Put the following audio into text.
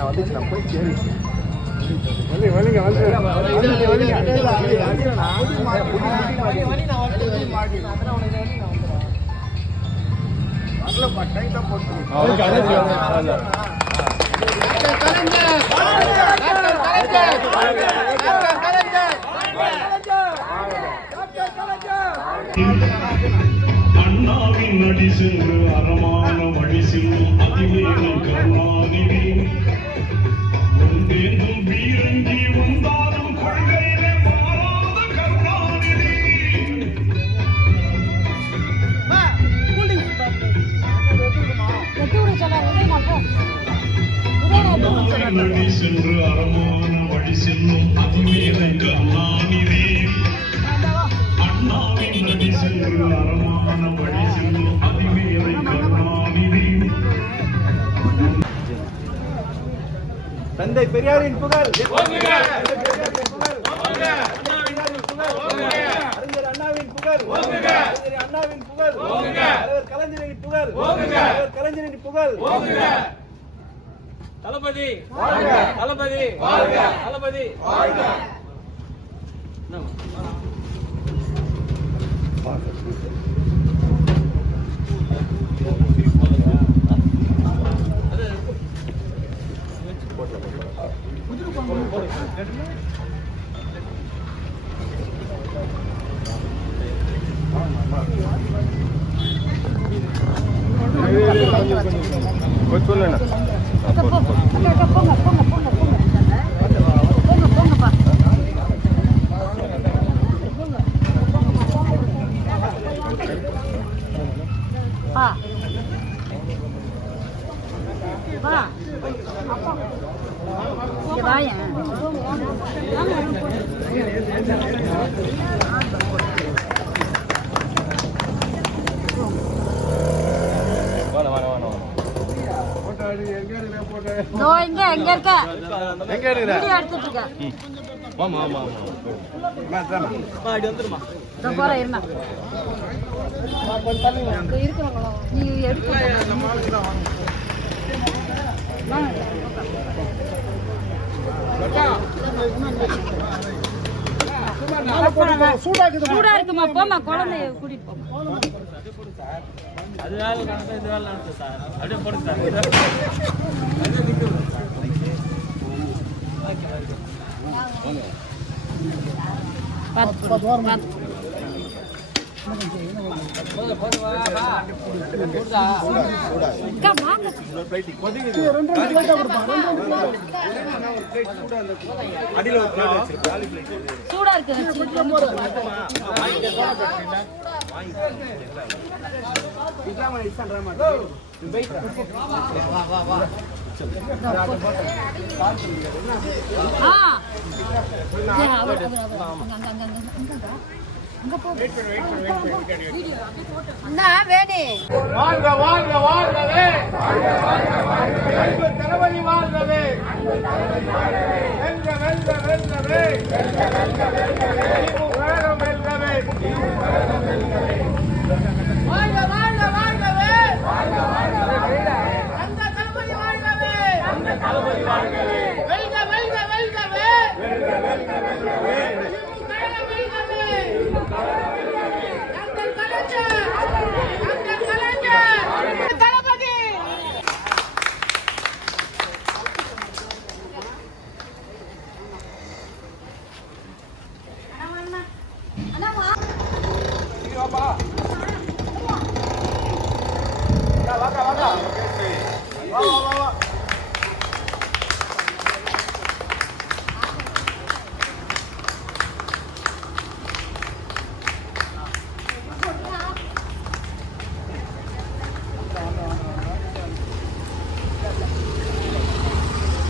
வந்துச்சு நான் போய் சரி அண்ணாவின் நடி சென்று அறமான வழி செல்லும் அதிவேக கருணாநிதி ஒன்றேந்தும் வீரங்கி வந்தாலும் கொள்கையிலே மாறாத கருணாநிதி அண்ணாவின் நடி சென்று அறமான வழி செல்லும் அதிவேக கருணாநிதி அண்ணாவின் நடி சென்று அறமான வழி செல்லும் அதிவேலை கருணாநிதி தந்தை பெரியாரின் புகழ், அறிஞர் அண்ணாவின் புகழ், அண்ணாவின் புகழ், கலைஞரின் புகழ், கலைஞரின் புகழ். தளபதி தளபதி தளபதி சூடா இருக்குமா? போமா, குழந்தைய கூட்டிட்டு போமா. அது வேலை நடந்தா இது வேலை நடந்தது சார். அப்படியே போடுங்க சார். சூடா இருக்கு. வாழ்க வாழ்க வாழ்கவே, தளபதி வாழ்கவே, வெல்க வெல்க வெல்கவே, உலகம் வெல்கவே, வாழ்க வாழ்க வாழ்கவே, அந்த தளபதி வாழ்கவே, அந்த தளபதி வாழ்கவே, வெல்க வெல்க வெல்கவே, வெல்க வெல்க வெல்கவே, வா